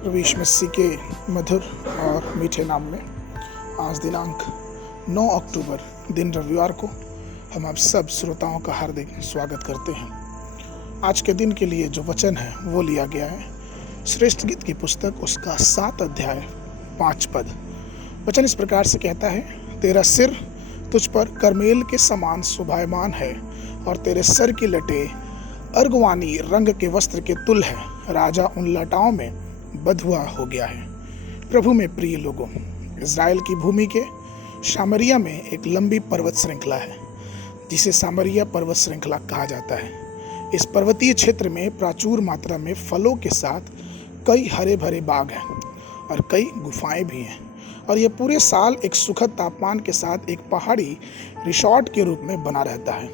प्रभु यीशु मसीह के मधुर और मीठे नाम में आज दिनांक 9 अक्टूबर दिन रविवार को हम आप सब श्रोताओं का हार्दिक स्वागत करते हैं। आज के दिन के लिए जो वचन है वो लिया गया है श्रेष्ठ गीत की पुस्तक उसका 7 अध्याय 5 पद। वचन इस प्रकार से कहता है, तेरा सिर तुझ पर करमेल के समान शोभायमान है और तेरे सर की लटे अर्गवानी रंग के वस्त्र के तुल है। राजा उन लटाओं में बधुआ हो गया है। प्रभु में प्रिय लोगों, इज़राइल की भूमि के सामरिया में एक लंबी पर्वत श्रृंखला है जिसे सामरिया पर्वत श्रृंखला कहा जाता है। इस पर्वतीय क्षेत्र में प्रचुर मात्रा में फलों के साथ कई हरे भरे बाग हैं और कई गुफाएं भी हैं और यह पूरे साल एक सुखद तापमान के साथ एक पहाड़ी रिसोर्ट के रूप में बना रहता है।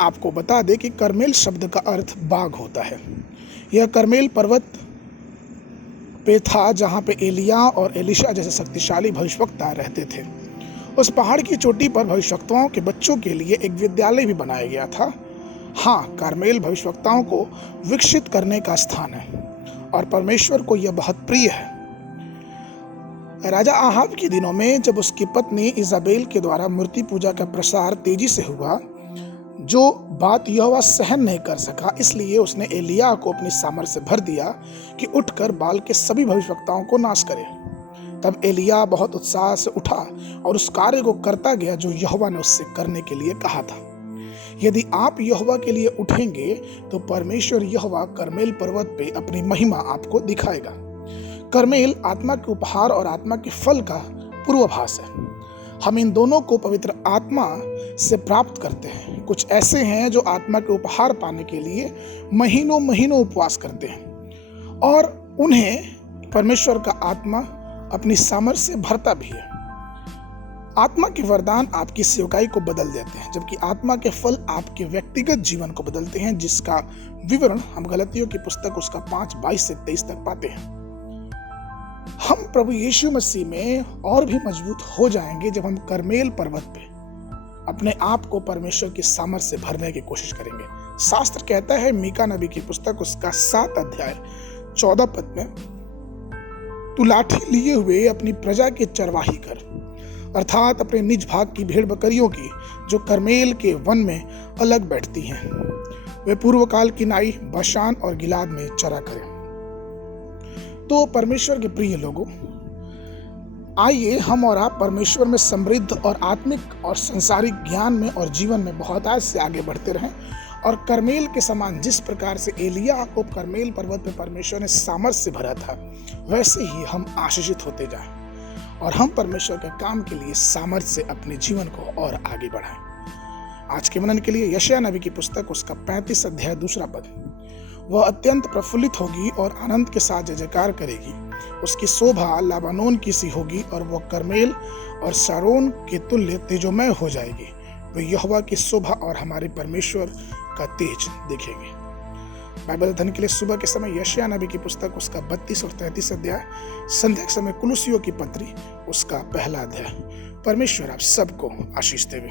आपको बता दें कि करमेल शब्द का अर्थ बाग होता है। यह करमेल पर्वत पे था जहाँ पे एलिया और एलिशा जैसे शक्तिशाली भविष्यवक्ता रहते थे। उस पहाड़ की चोटी पर भविष्यवक्ताओं के बच्चों के लिए एक विद्यालय भी बनाया गया था। हाँ, करमेल भविष्यवक्ताओं को विकसित करने का स्थान है और परमेश्वर को यह बहुत प्रिय है। राजा आहाब के दिनों में जब उसकी पत्नी इजाबेल के द्वारा मूर्ति पूजा का प्रसार तेजी से हुआ, जो बात यहोवा सहन नहीं कर सका, इसलिए उसने एलिया को अपनी सामर्थ से भर दिया कि उठकर बाल के सभी भविष्यवक्ताओं को नाश करे। तब एलिया बहुत उत्साह से उठा और उस कार्य को करता गया जो यहोवा ने उससे करने के लिए कहा था। यदि आप यहोवा के लिए उठेंगे तो परमेश्वर यहोवा करमेल पर्वत पे अपनी महिमा आपको दिखाएगा। करमेल आत्मा के उपहार और आत्मा के फल का पूर्वाभास है। हम इन दोनों को पवित्र आत्मा से प्राप्त करते हैं। कुछ ऐसे हैं जो आत्मा के उपहार पाने के लिए महीनों महीनों उपवास करते हैं और उन्हें परमेश्वर का आत्मा अपनी सामर्थ्य से भरता भी है। आत्मा के वरदान आपकी सेवकाई को बदल देते हैं, जबकि आत्मा के फल आपके व्यक्तिगत जीवन को बदलते हैं, जिसका विवरण हम गलतियों की पुस्तक उसका 5:22 से 23 तक पाते हैं। हम प्रभु यीशु मसीह में और भी मजबूत हो जाएंगे जब हम करमेल पर्वत पे अपने आप को परमेश्वर की सामर्थ से भरने की कोशिश करेंगे। शास्त्र कहता है मीका नबी की पुस्तक उसका 7 अध्याय 14 पद में, तू लाठी लिए हुए अपनी प्रजा की चरवाही कर, अर्थात अपने निज भाग की भेड़ बकरियों की जो करमेल के वन में अलग बैठती हैं। वे पूर्व काल की नाई बशान और गिलाद में चरा करें। तो परमेश्वर के प्रिय लोगों, आइए हम और आप परमेश्वर में समृद्ध और आत्मिक और संसारिक ज्ञान में और जीवन में बहुत आज से आगे बढ़ते रहें और करमेल के समान जिस प्रकार से एलिया को करमेल पर्वत पर परमेश्वर ने सामर्थ से भरा था, वैसे ही हम आशीषित होते जाएं और हम परमेश्वर के काम के लिए सामर्थ से अपने जीवन को और आगे बढ़ाएं। आज के मनन के लिए यशायाह नबी की पुस्तक उसका 35 अध्याय 2 पद, वह अत्यंत प्रफुल्लित होगी और आनंद के साथ जय जयकार करेगी। उसकी शोभा लाबानोन की सी होगी और वह करमेल और शारोन के तुल्य तेजोमय हो जाएगी। वे यहोवा की शोभा और हमारे परमेश्वर का तेज देखेंगे। बाइबल अध्ययन के लिए सुबह के समय यशायाह नबी की पुस्तक उसका 32 और 33 अध्याय, संध्या के समय कुलुसियों की पत्री उसका 1 अध्याय। परमेश्वर आप सबको आशीष देवे।